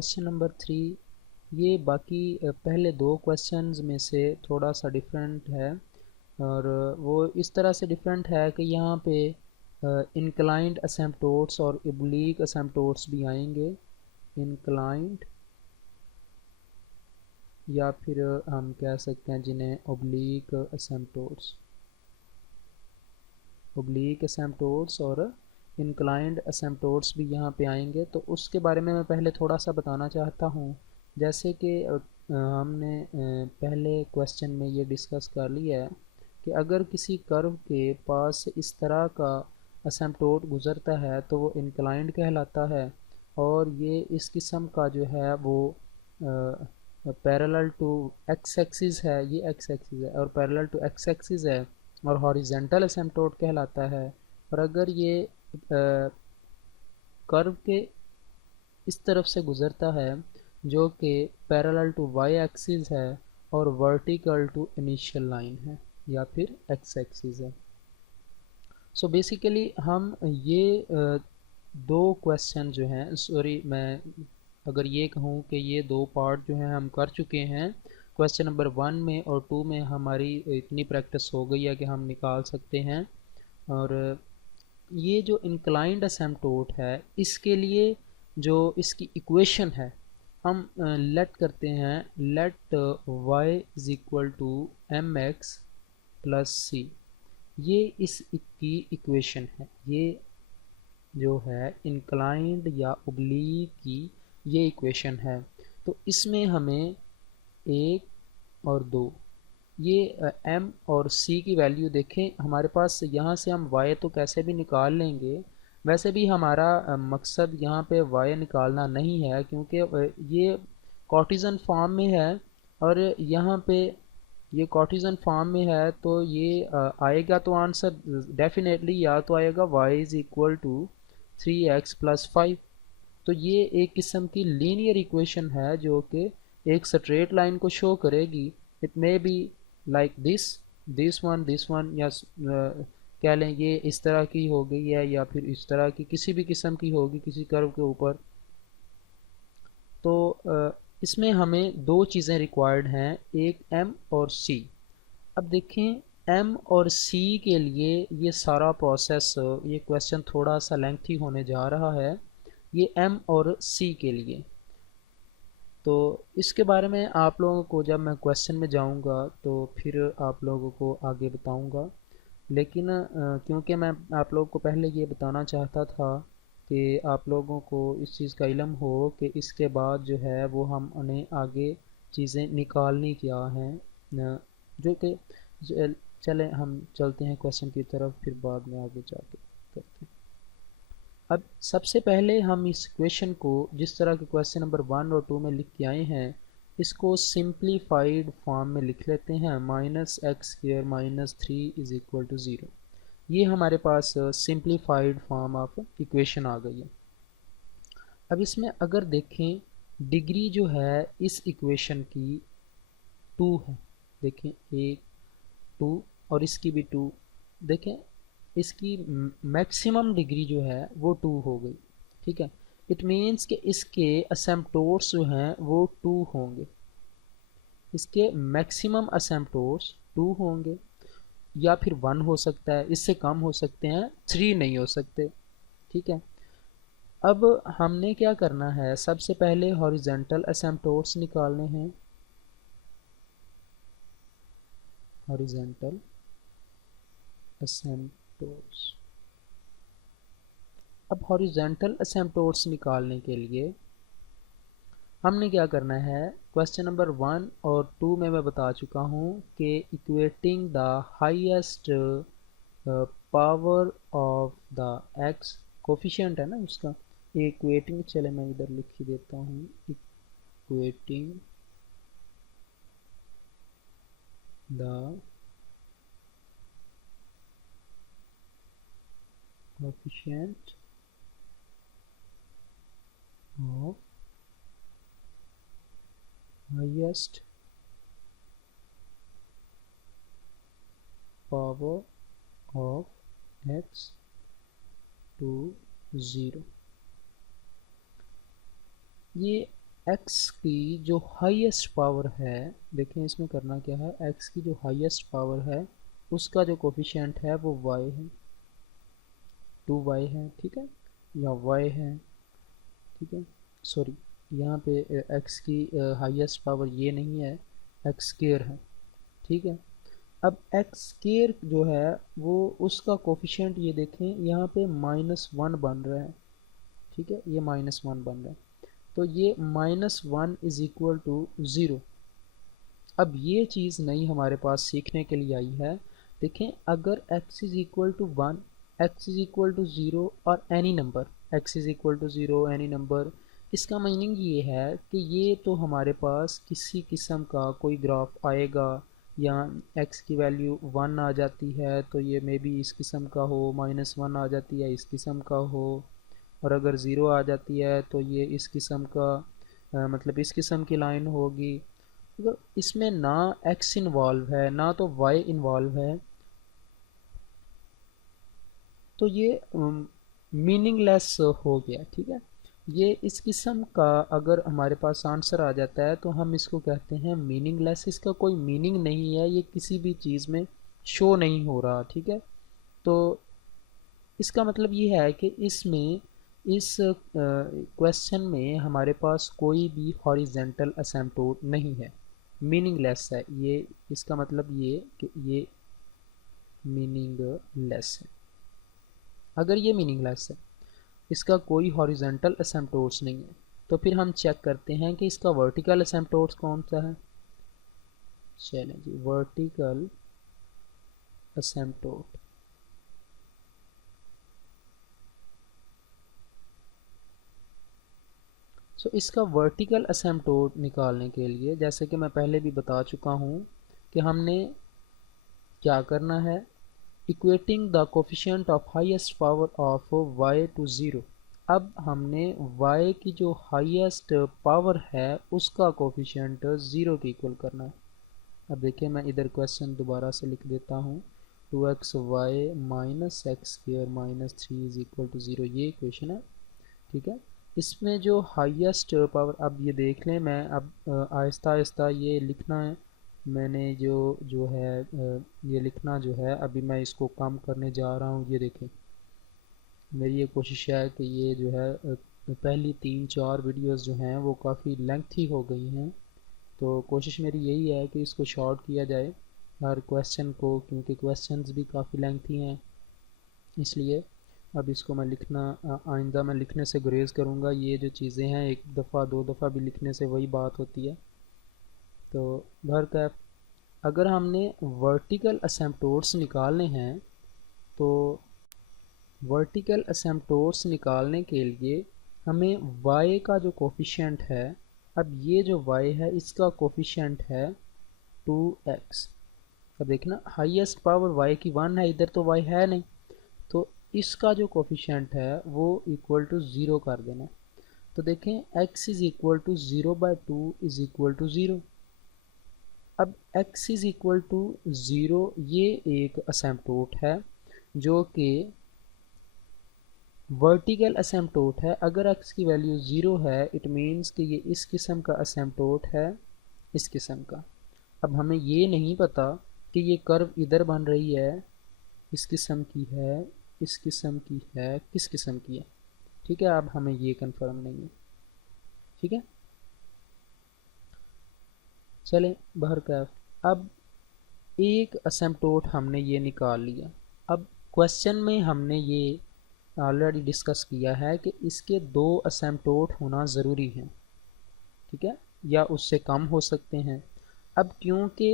Question number 3 ये बाकी पहले दो क्वेश्चंस में से थोड़ा सा डिफरेंट है और वो इस तरह से डिफरेंट है कि यहाँ पे इंक्लाइंड असिम्प्टोट्स और ओब्लीक असिम्प्टोट्स भी आएंगे। इंक्लाइंड या फिर हम कह सकते हैं जिन्हें ओब्लीक असिम्प्टोट्स, ओब्लीक असिम्प्टोट्स और इंक्लाइंड असिम्प्टोट्स भी यहाँ पे आएंगे। तो उसके बारे में मैं पहले थोड़ा सा बताना चाहता हूँ। जैसे कि हमने पहले क्वेश्चन में ये डिस्कस कर लिया है कि अगर किसी कर्व के पास इस तरह का असिम्प्टोट गुज़रता है तो वो इंक्लाइंड कहलाता है, और ये इस किस्म का जो है वो पैरेलल टू एक्स एक्सिस है, ये एक्स एक्सिस है और पैरेलल टू एक्स एक्सिस है और हॉरिजेंटल असिम्प्टोट कहलाता है। और अगर ये कर्व के इस तरफ से गुज़रता है जो कि पैरेलल टू वाई एक्सिस है और वर्टिकल टू इनिशियल लाइन है या फिर एक्स एक्सिस है। सो बेसिकली हम ये दो क्वेश्चन जो हैं, सॉरी मैं अगर ये कहूँ कि ये दो पार्ट जो हैं हम कर चुके हैं। क्वेश्चन नंबर 1 में और 2 में हमारी इतनी प्रैक्टिस हो गई है कि हम निकाल सकते हैं। और ये जो इंक्लाइंड असिम्प्टोट है इसके लिए जो इसकी इक्वेशन है हम लेट करते हैं, let y is equal to m x plus c. ये इसकी इक्वेशन है, ये जो है इंक्लाइंड या ओब्लीक की ये इक्वेशन है। तो इसमें हमें एक और दो, ये m और c की वैल्यू देखें हमारे पास। यहाँ से हम y तो कैसे भी निकाल लेंगे, वैसे भी हमारा मकसद यहाँ पे y निकालना नहीं है क्योंकि ये कार्टेशियन फॉर्म में है और यहाँ पे ये कार्टेशियन फॉर्म में है। तो ये आएगा तो आंसर डेफिनेटली या तो आएगा y is equal to 3x plus 5। तो ये एक किस्म की लीनियर इक्वेशन है जो कि एक स्ट्रेट लाइन को शो करेगी। It may be like this one या कह लें ये इस तरह की हो गई है या फिर इस तरह की किसी भी किस्म की होगी किसी कर्व के ऊपर। तो इसमें हमें दो चीज़ें रिक्वायर्ड हैं, एक m और c। अब देखें m और c के लिए ये सारा प्रोसेस, ये क्वेश्चन थोड़ा सा लेंथी होने जा रहा है, ये m और c के लिए। तो इसके बारे में आप लोगों को जब मैं क्वेश्चन में जाऊंगा तो फिर आप लोगों को आगे बताऊंगा। लेकिन क्योंकि मैं आप लोगों को पहले ये बताना चाहता था कि आप लोगों को इस चीज़ का इल्म हो कि इसके बाद जो है वो हम उन्हें आगे चीज़ें निकालनी क्या हैं, जो कि चले हम चलते हैं क्वेश्चन की तरफ, फिर बाद में आगे जाके करते हैं। अब सबसे पहले हम इस क्वेश्चन को जिस तरह के क्वेश्चन नंबर 1 और 2 में लिख के आए हैं इसको सिंप्लीफाइड फॉर्म में लिख लेते हैं। -x² -3 is equal to 0। ये हमारे पास सिंप्लीफाइड फॉर्म ऑफ इक्वेशन आ गई है। अब इसमें अगर देखें डिग्री जो है इस इक्वेशन की 2 है, देखें 1 2 और इसकी भी 2, देखें इसकी मैक्सिमम डिग्री जो है वो 2 हो गई। ठीक है, इट मीन्स कि इसके असिम्प्टोट्स जो हैं वो 2 होंगे, इसके मैक्सिमम असिम्प्टोट्स 2 होंगे या फिर 1 हो सकता है, इससे कम हो सकते हैं, 3 नहीं हो सकते। ठीक है, अब हमने क्या करना है, सबसे पहले हॉरिजेंटल असिम्प्टोट्स निकालने हैं। हॉरिजेंटल असिम्प्टोट्स, अब हॉरिजेंटल असिम्प्टोट्स निकालने के लिए हमने क्या करना है, क्वेश्चन नंबर 1 और 2 में मैं बता चुका हूँ कि equating the highest power of the x, coefficient है ना उसका, इक्वेटिंग, चले मैं इधर लिख ही देता हूँ, equating the coefficient of highest power of x to 0। ये एक्स की जो हाईएस्ट पावर है, देखें इसमें करना क्या है, एक्स की जो हाईएस्ट पावर है उसका जो कोफिशिएंट है वो वाई है, 2y है, ठीक है, या y है, ठीक है, सॉरी यहाँ पे x की हाईएस्ट पावर ये नहीं है, एक्स स्क्वायर है, ठीक है। अब एक्स स्क्वायर जो है वो उसका कोफिशिएंट ये देखें यहाँ पे -1 बन रहा है, ठीक है, ये -1 बन रहा है, तो ये -1 इज इक्वल टू 0। अब ये चीज़ नई हमारे पास सीखने के लिए आई है। देखें अगर x is equal to 1, x is equal to 0 और any number, x is equal to 0 any number, इसका मीनिंग ये है कि ये तो हमारे पास किसी किस्म का कोई ग्राफ आएगा, या x की वैल्यू 1 आ जाती है तो ये मे बी इस किस्म का हो, -1 आ जाती है इस किस्म का हो, और अगर ज़ीरो आ जाती है तो ये इस किस्म का मतलब इस किस्म की लाइन होगी। तो इसमें ना x इन्वॉल्व है ना तो y इन्वॉल्व है, तो ये मीनिंगलेस हो गया, ठीक है। ये इस किस्म का अगर हमारे पास आंसर आ जाता है तो हम इसको कहते हैं मीनिंगलेस, इसका कोई मीनिंग नहीं है, ये किसी भी चीज़ में शो नहीं हो रहा, ठीक है। तो इसका मतलब ये है कि इसमें इस क्वेश्चन में हमारे पास कोई भी हॉरिजेंटल असिम्प्टोट नहीं है, मीनिंगलेस है ये, इसका मतलब ये कि ये मीनिंगलेस है। अगर ये मीनिंगलेस है, इसका कोई हॉरिजेंटल असिम्प्टोट्स नहीं है, तो फिर हम चेक करते हैं कि इसका वर्टिकल असिम्प्टोट्स कौन सा है। चलें जी, वर्टिकल असिम्प्टोट, सो इसका वर्टिकल असिम्प्टोट निकालने के लिए, जैसे कि मैं पहले भी बता चुका हूँ कि हमने क्या करना है, equating the coefficient of highest power of y to 0। अब हमने y की जो हाईएस्ट पावर है उसका कोफिशिएंट 0 के इक्वल करना है। अब देखिए मैं इधर क्वेश्चन दोबारा से लिख देता हूँ, 2xy minus x square minus 3 is equal to 0, ये इक्वेशन है, ठीक है। इसमें जो हाईएस्ट पावर, अब ये देख लें, मैं अब आहिस्ता आहिस्ता ये लिखना है, मैंने जो है ये लिखना जो है अभी मैं इसको कम करने जा रहा हूँ। ये देखें मेरी ये कोशिश है कि ये जो है पहली 3-4 वीडियोस जो हैं वो काफ़ी लेंथी हो गई हैं, तो कोशिश मेरी यही है कि इसको शॉर्ट किया जाए हर क्वेश्चन को, क्योंकि क्वेश्चंस भी काफ़ी लेंथी हैं, इसलिए अब इसको मैं लिखना आइंदा मैं लिखने से गुरेज करूँगा। ये जो चीज़ें हैं एक दफ़ा 2 दफ़ा भी लिखने से वही बात होती है। तो बहरकैफ अगर हमने वर्टिकल असिम्प्टोट्स निकालने हैं तो वर्टिकल असिम्प्टोट्स निकालने के लिए हमें y का जो कोफिशिएंट है, अब ये जो y है इसका कोफिशिएंट है 2x। अब देखना हाईएस्ट पावर y की 1 है, इधर तो y है नहीं, तो इसका जो कोफिशिएंट है वो इक्वल टू 0 कर देना। तो देखें x is equal to 0/2 is equal to 0। अब x इज़ इक्वल टू 0 ये एक असिम्प्टोट है जो कि वर्टिकल असिम्प्टोट है। अगर x की वैल्यू 0 है इट मीन्स कि ये इस किस्म का असिम्प्टोट है, इस किस्म का। अब हमें ये नहीं पता कि ये कर्व इधर बन रही है, इस किस्म की है, इस किस्म की है, किस किस्म की है, ठीक है। अब हमें ये कंफर्म नहीं है, ठीक है। चलें बहरकैफ अब एक असिम्प्टोट हमने ये निकाल लिया। अब क्वेश्चन में हमने ये ऑलरेडी डिस्कस किया है कि इसके 2 असिम्प्टोट होना ज़रूरी है, ठीक है, या उससे कम हो सकते हैं। अब क्योंकि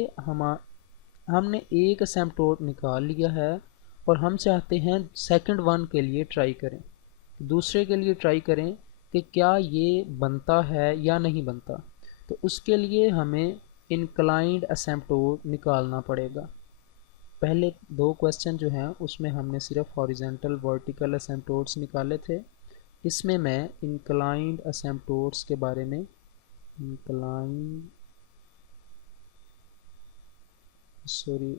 हमने एक असिम्प्टोट निकाल लिया है और हम चाहते हैं सेकंड वन के लिए ट्राई करें, दूसरे के लिए ट्राई करें कि क्या ये बनता है या नहीं बनता, तो उसके लिए हमें इंक्लाइंड असिम्प्टोट निकालना पड़ेगा। पहले 2 क्वेश्चन जो हैं उसमें हमने सिर्फ हॉरिजेंटल वर्टिकल असिम्प्टोट्स निकाले थे, इसमें मैं इंक्लाइंड असिम्प्टोट्स के बारे में इंक्लाइंड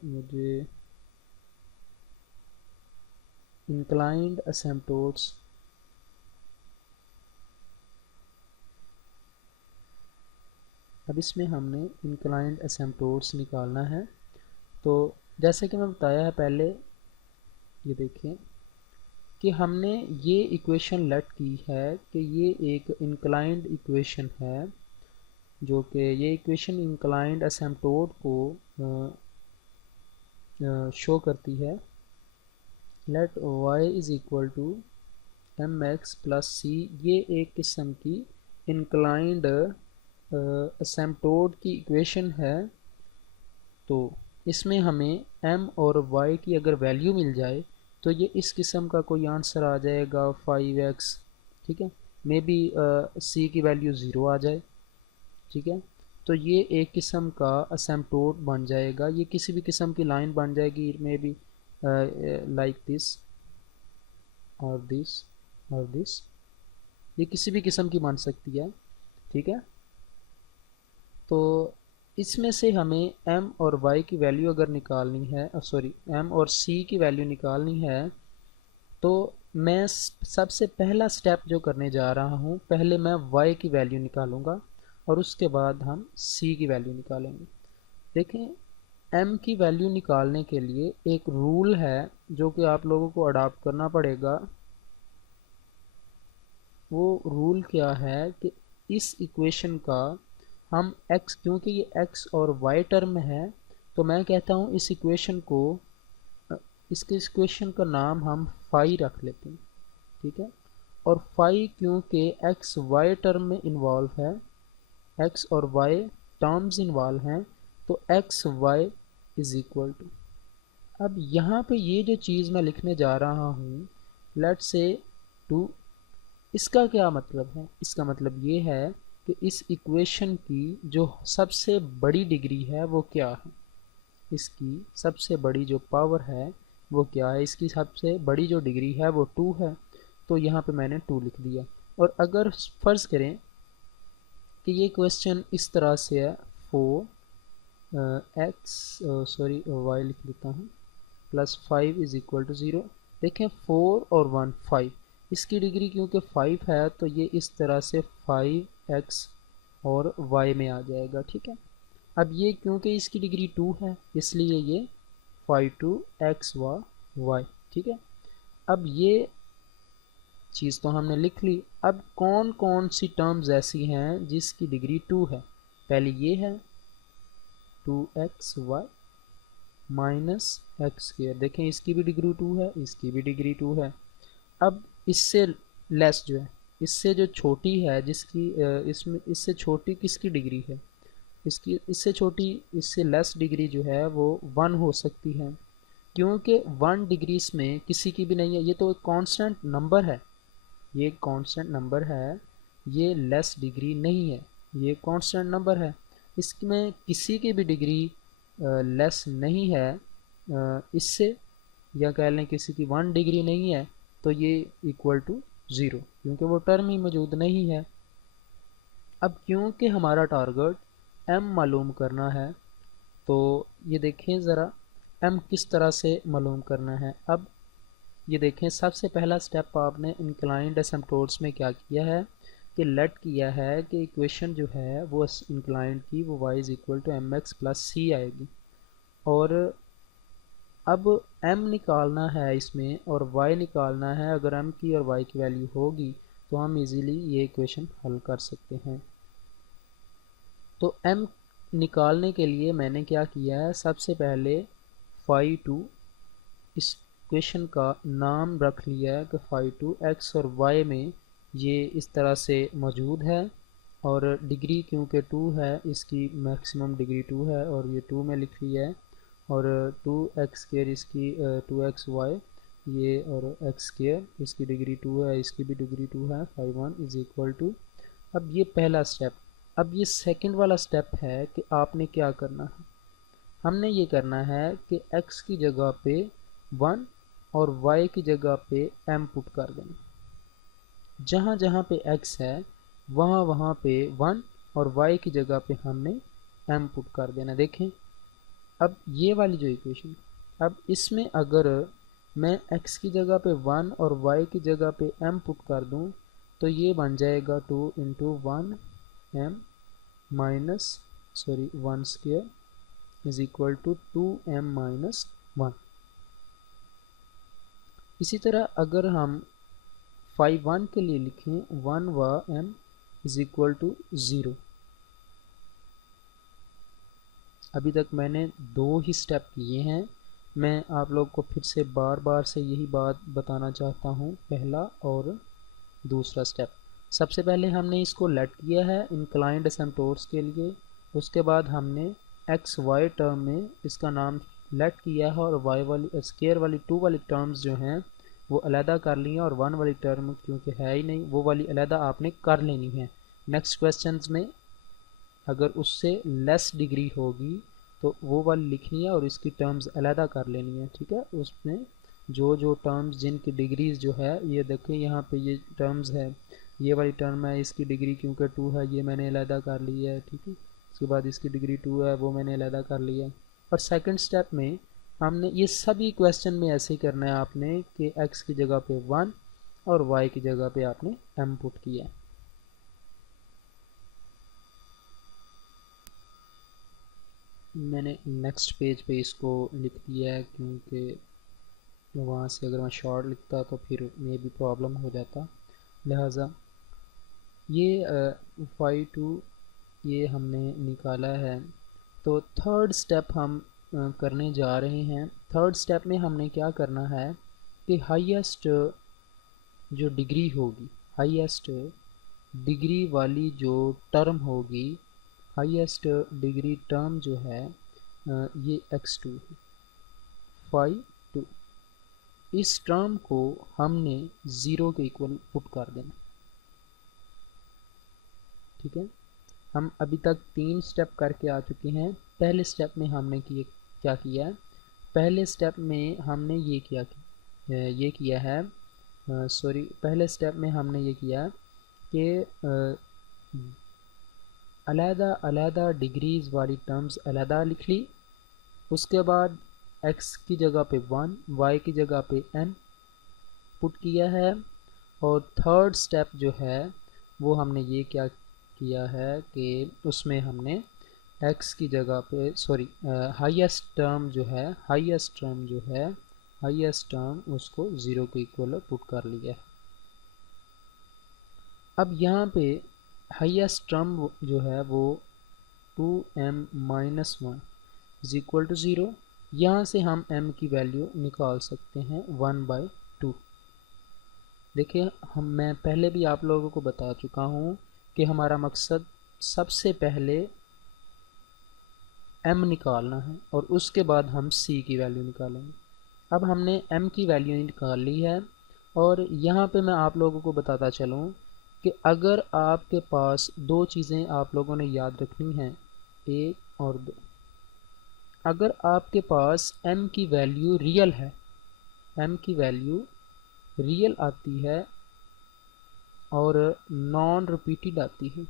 मुझे इंक्लाइंड असिम्प्टोट्स अब इसमें हमने इंक्लाइंड एसिम्पटोट्स निकालना है। तो जैसे कि मैं बताया है पहले, ये देखें कि हमने ये इक्वेशन लेट की है कि ये एक इंक्लाइंड इक्वेशन है, जो कि ये इक्वेशन इंक्लाइंड एसिम्पटोट को शो करती है। Let y is equal to m x plus c, ये एक किस्म की इंक्लाइंड एसिम्पटोट की इक्वेशन है। तो इसमें हमें m और y की अगर वैल्यू मिल जाए तो ये इस किस्म का कोई आंसर आ जाएगा 5x, ठीक है। मे बी c की वैल्यू 0 आ जाए, ठीक है। तो ये एक किस्म का असिम्पटोट बन जाएगा, ये किसी भी किस्म की लाइन बन जाएगी, मे बी लाइक दिस और दिस और दिस, ये किसी भी किस्म की बन सकती है, ठीक है। तो इसमें से हमें m और y की वैल्यू अगर निकालनी है, सॉरी m और c की वैल्यू निकालनी है, तो मैं सबसे पहला स्टेप जो करने जा रहा हूँ, पहले मैं y की वैल्यू निकालूंगा और उसके बाद हम c की वैल्यू निकालेंगे। देखें, m की वैल्यू निकालने के लिए एक रूल है जो कि आप लोगों को अडॉप्ट करना पड़ेगा। वो रूल क्या है कि इस इक्वेशन का हम x, क्योंकि ये x और y टर्म है, तो मैं कहता हूँ इस इक्वेशन को, इसके इक्वेशन का नाम हम फाई रख लेते हैं, ठीक है। और फाई क्योंकि x y टर्म में इन्वॉल्व है, x और y टर्म्स इन्वॉल्व हैं, तो x y is equal to, अब यहाँ पे ये जो चीज़ मैं लिखने जा रहा हूँ, लेट्स से 2, इसका क्या मतलब है? इसका मतलब ये है कि इस इक्वेशन की जो सबसे बड़ी डिग्री है वो क्या है, इसकी सबसे बड़ी जो पावर है वो क्या है, इसकी सबसे बड़ी जो डिग्री है वो 2 है। तो यहाँ पे मैंने 2 लिख दिया। और अगर फ़र्ज़ करें कि ये क्वेश्चन इस तरह से है, 4 एक्स सॉरी वाई लिख देता हूँ प्लस 5 इज़ इक्वल टू 0। देखें 4 और 1 5, इसकी डिग्री क्योंकि 5 है तो ये इस तरह से 5x और y में आ जाएगा, ठीक है। अब ये क्योंकि इसकी डिग्री 2 है इसलिए ये 5 2 x y, ठीक है। अब ये चीज़ तो हमने लिख ली। अब कौन कौन सी टर्म्स ऐसी हैं जिसकी डिग्री 2 है? पहले ये है 2xy माइनस एक्स स्क्वायर, देखें इसकी भी डिग्री 2 है, इसकी भी डिग्री 2 है। अब इससे लेस जो है, इससे जो छोटी है, जिसकी इसमें इससे छोटी किसकी डिग्री है, इसकी इससे छोटी, इससे लेस डिग्री जो है वो 1 हो सकती है, क्योंकि 1 डिग्री इसमें किसी की भी नहीं है। ये तो एक कांस्टेंट नंबर है, ये कांस्टेंट नंबर है, ये लेस डिग्री नहीं है, ये कांस्टेंट नंबर है, इसमें किसी की भी डिग्री लेस नहीं है इससे, या कह लें किसी की 1 डिग्री नहीं है, तो ये इक्वल टू 0, क्योंकि वो टर्म ही मौजूद नहीं है। अब क्योंकि हमारा टारगेट m मालूम करना है, तो ये देखें ज़रा m किस तरह से मालूम करना है। अब ये देखें, सबसे पहला स्टेप आपने इंक्लाइंड एसिम्पटोट्स में क्या किया है कि लेट किया है कि इक्वेशन जो है वो इंक्लाइंड की वो y is equal to m x plus c आएगी। और अब m निकालना है इसमें और y निकालना है। अगर m की और y की वैल्यू होगी तो हम इजीली ये इक्वेशन हल कर सकते हैं। तो m निकालने के लिए मैंने क्या किया है, सबसे पहले फाई 2, इस इक्वेशन का नाम रख लिया है कि फाई 2 x और y में ये इस तरह से मौजूद है, और डिग्री क्योंकि 2 है, इसकी मैक्सिमम डिग्री 2 है और ये 2 में लिख लिया है। और 2x स्क्वायर इसकी 2xy ये, और x स्क्वायर इसकी डिग्री 2 है, इसकी भी डिग्री 2 है, 5 1 इज़ इक्वल टू। अब ये पहला स्टेप। अब ये सेकंड वाला स्टेप है कि आपने क्या करना है, हमने ये करना है कि x की जगह पे 1 और y की जगह पे m पुट कर देना। जहाँ जहाँ पे x है वहाँ वहाँ पे 1 और y की जगह पे हमने m पुट कर देना। देखें अब ये वाली जो इक्वेशन, अब इसमें अगर मैं x की जगह पे 1 और y की जगह पे m पुट कर दूं तो ये बन जाएगा 2 into 1 m one square is equal to 2m minus 1। इसी तरह अगर हम फाई 1 के लिए लिखें 1 व m इज इक्वल टू 0। अभी तक मैंने दो ही स्टेप किए हैं, मैं आप लोग को फिर से बार बार से यही बात बताना चाहता हूँ, पहला और दूसरा स्टेप। सबसे पहले हमने इसको लेट किया है इंक्लाइंड एसिम्प्टोट्स के लिए, उसके बाद हमने एक्स वाई टर्म में इसका नाम लेट किया है और वाई वाली स्क्वायर वाली 2 वाली टर्म्स जो हैं वो अलहदा कर ली हैं, और 1 वाली टर्म क्योंकि है ही नहीं वो वाली अलहदा आपने कर लेनी है। नेक्स्ट क्वेश्चंस में अगर उससे लेस डिग्री होगी तो वो वाली लिखनी है और इसकी टर्म्स अलहदा कर लेनी है, ठीक है। उसमें जो जो टर्म्स जिनकी डिग्रीज जो है, ये देखें यहाँ पे ये टर्म्स है, ये वाली टर्म है इसकी डिग्री क्योंकि 2 है ये मैंने अलहदा कर ली है, ठीक है। उसके बाद इसकी डिग्री 2 है वो मैंने अलहदा कर लिया है। और सेकंड स्टेप में हमने ये सभी क्वेश्चन में ऐसे ही करना है आपने कि x की जगह पे 1 और y की जगह पे आपने m पुट किया है। मैंने नेक्स्ट पेज पे इसको लिख दिया है क्योंकि वहाँ से अगर मैं शॉर्ट लिखता तो फिर मे भी प्रॉब्लम हो जाता, लिहाजा ये फाई 2 ये हमने निकाला है। तो थर्ड स्टेप हम करने जा रहे हैं। थर्ड स्टेप में हमने क्या करना है कि हाईएस्ट जो डिग्री होगी, हाईएस्ट डिग्री वाली जो टर्म होगी, हाईएस्ट डिग्री टर्म जो है ये x2 है, फाई 2। इस टर्म को हमने 0 के इक्वल पुट कर देना, ठीक है। हम अभी तक 3 स्टेप करके आ चुके हैं। पहले स्टेप में हमने क्या किया है, पहले स्टेप में हमने ये किया है सॉरी पहले स्टेप में हमने ये किया कि अलहदा अलहदा डिग्रीज वाली टर्म्स अलहदा लिख ली। उसके बाद x की जगह पे 1, y की जगह पे n पुट किया है। और थर्ड स्टेप जो है वो हमने ये क्या किया है कि उसमें हमने x की जगह पे हाईएस्ट टर्म जो है हाईएस्ट टर्म उसको 0 के इक्वल पुट कर लिया है। अब यहाँ पे हाईएस्ट टर्म जो है वो 2m minus 1 is equal to 0। यहाँ से हम m की वैल्यू निकाल सकते हैं 1/2। देखिए मैं पहले भी आप लोगों को बता चुका हूँ कि हमारा मकसद सबसे पहले m निकालना है और उसके बाद हम c की वैल्यू निकालेंगे। अब हमने m की वैल्यू निकाल ली है और यहाँ पे मैं आप लोगों को बताता चलूँ कि अगर आपके पास दो चीज़ें आप लोगों ने याद रखनी हैं, 1 और 2। अगर आपके पास m की वैल्यू रियल है, m की वैल्यू रियल आती है और नॉन रिपीटेड आती है,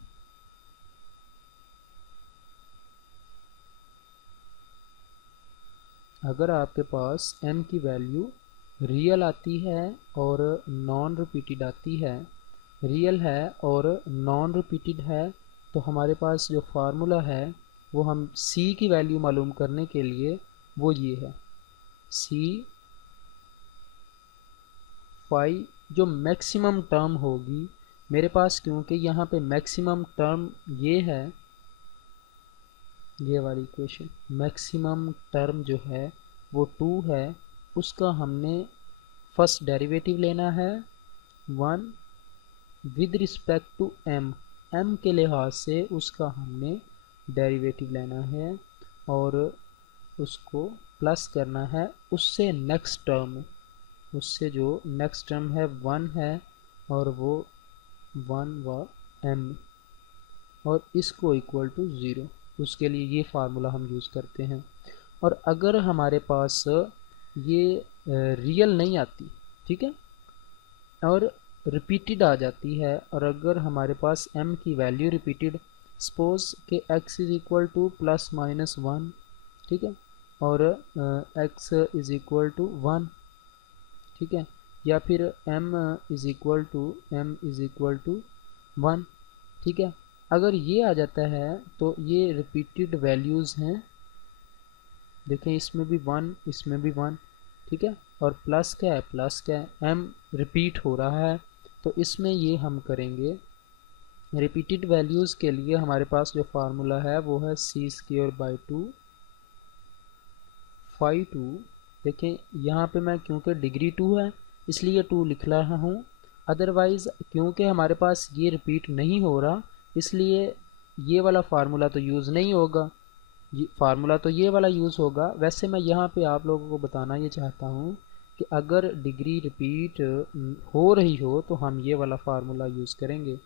अगर आपके पास m की वैल्यू रियल आती है और नॉन रिपीटेड आती है, रियल है और नॉन रिपीटेड है, तो हमारे पास जो फार्मूला है वो हम c की वैल्यू मालूम करने के लिए वो ये है, c फाई जो मैक्सिमम टर्म होगी मेरे पास, क्योंकि यहाँ पे मैक्सिमम टर्म ये है, ये वाली इक्वेशन मैक्सिमम टर्म जो है वो 2 है, उसका हमने फर्स्ट डेरिवेटिव लेना है 1 विद रिस्पेक्ट टू m के लिहाज से उसका हमने डेरिवेटिव लेना है और उसको प्लस करना है उससे नेक्स्ट टर्म, उससे जो नेक्स्ट टर्म है 1 है और वो 1 व m और इसको इक्वल टू 0, उसके लिए ये फार्मूला हम यूज़ करते हैं। और अगर हमारे पास ये रियल नहीं आती, ठीक है, और रिपीटेड आ जाती है, और अगर हमारे पास m की वैल्यू रिपीटेड सपोज के x is equal two plus minus 1, ठीक है, और x इज़ इक्वल टू 1, ठीक है, या फिर m इज़ इक्वल टू 1, ठीक है, अगर ये आ जाता है तो ये रिपीटेड वैल्यूज़ हैं, देखें इसमें भी 1, इसमें भी 1, ठीक है, और प्लस क्या है, प्लस क्या है, m रिपीट हो रहा है, तो इसमें ये हम करेंगे रिपीटेड वैल्यूज़ के लिए हमारे पास जो फार्मूला है वो है c²/2 phi 2। देखें यहाँ पे मैं क्योंकि डिग्री 2 है इसलिए 2 लिख रहा हूँ, अदरवाइज़ क्योंकि हमारे पास ये रिपीट नहीं हो रहा इसलिए ये वाला फार्मूला तो यूज़ नहीं होगा, फार्मूला तो ये वाला यूज़ होगा। वैसे मैं यहाँ पे आप लोगों को बताना ये चाहता हूँ कि अगर डिग्री रिपीट हो रही हो तो हम ये वाला फार्मूला यूज़ करेंगे।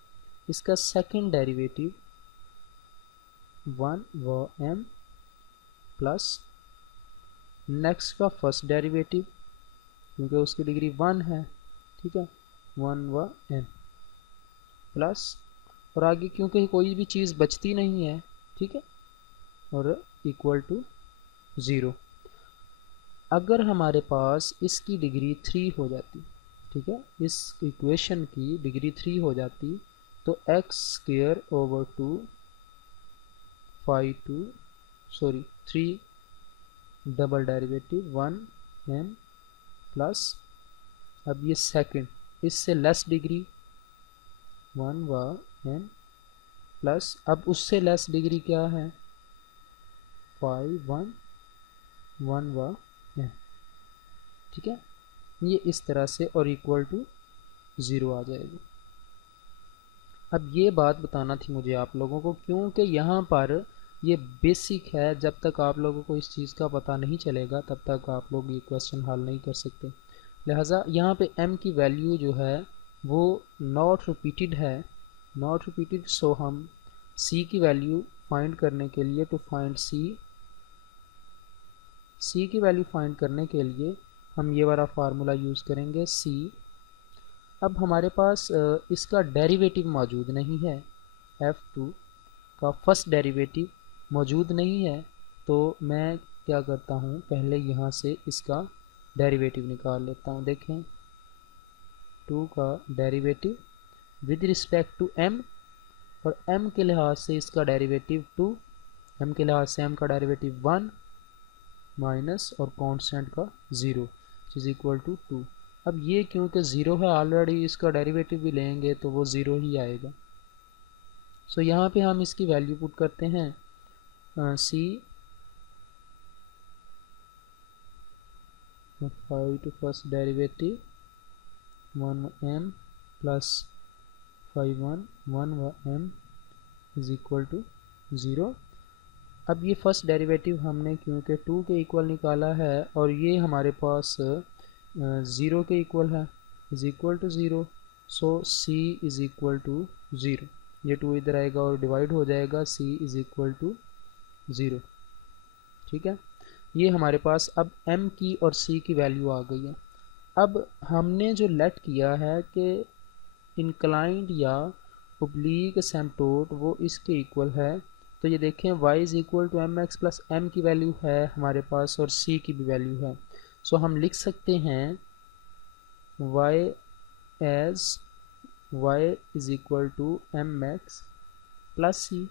इसका सेकंड डेरिवेटिव 1 व m प्लस नेक्स्ट का फर्स्ट डेरिवेटिव क्योंकि उसकी डिग्री 1 है, ठीक है, 1 व m प्लस, और आगे क्योंकि कोई भी चीज़ बचती नहीं है, ठीक है, और इक्वल टू 0। अगर हमारे पास इसकी डिग्री 3 हो जाती, ठीक है, इस इक्वेशन की डिग्री 3 हो जाती तो x² / 2 3 double derivative 1m plus, अब ये सेकंड इससे लेस डिग्री 1 व m प्लस, अब उससे लेस डिग्री क्या है 5 1 व m, ठीक है, ये इस तरह से और इक्वल टू 0 आ जाएगी। अब ये बात बताना थी मुझे आप लोगों को क्योंकि यहाँ पर ये बेसिक है, जब तक आप लोगों को इस चीज़ का पता नहीं चलेगा तब तक आप लोग ये क्वेश्चन हल नहीं कर सकते। लिहाजा यहाँ पे m की वैल्यू जो है वो नॉट रिपीटेड है, नॉट रिपीटेड, सो हम c की वैल्यू फाइंड करने के लिए टू फाइंड c की वैल्यू फाइंड करने के लिए हम ये वाला फार्मूला यूज़ करेंगे c। अब हमारे पास इसका डेरिवेटिव मौजूद नहीं है, f2 का फर्स्ट डेरिवेटिव मौजूद नहीं है, तो मैं क्या करता हूँ पहले यहाँ से इसका डेरिवेटिव निकाल लेता हूँ। देखें 2 का derivative with respect to m, और m के लिहाज से इसका डेरिवेटिव 2, m के लिहाज से m का डेरिवेटिव 1 माइनस और कांस्टेंट का 0 इज इक्वल टू 2। अब ये क्योंकि 0 है ऑलरेडी, इसका डेरिवेटिव भी लेंगे तो वो 0 ही आएगा। सो यहाँ पे हम इसकी वैल्यू पुट करते हैं c 5 to first derivative 1m plus 5 1 व m इज इक्वल टू 0। अब ये फर्स्ट डेरिवेटिव हमने क्योंकि 2 के इक्वल निकाला है और ये हमारे पास 0 के इक्वल है, is equal to 0, so c is equal to 0, ये 2 इधर आएगा और डिवाइड हो जाएगा, c इज इक्वल टू 0, ठीक है। ये हमारे पास अब m की और c की वैल्यू आ गई है। अब हमने जो लेट किया है कि इंक्लाइंड या ओब्लीक एसिम्प्टोट वो इसके इक्वल है, तो ये देखें y is equal to mx plus m की वैल्यू है हमारे पास और c की भी वैल्यू है। सो हम लिख सकते हैं y as y is equal to mx plus c।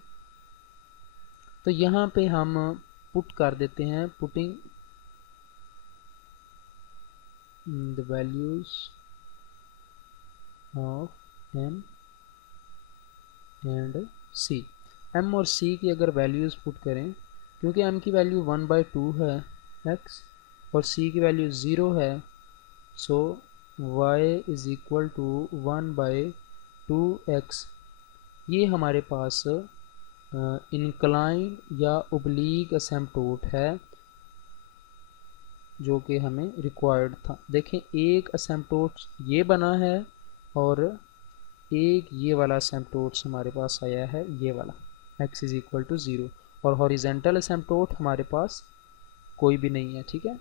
तो यहाँ पे हम पुट कर देते हैं, putting the values of m and c। m और c की अगर वैल्यूज़ पुट करें, क्योंकि m की वैल्यू 1/2 है x और c की वैल्यू 0 है, so y is equal to 1/2x। ये हमारे पास इंक्लाइन या ओब्लीक एसिम्प्टोट है जो कि हमें रिक्वायर्ड था। देखें एक एसिम्प्टोट ये बना है और एक ये वाला एसिम्प्टोट हमारे पास आया है, ये वाला x इज इक्वल टू 0, और हॉरिजेंटल एसिम्प्टोट हमारे पास कोई भी नहीं है, ठीक है।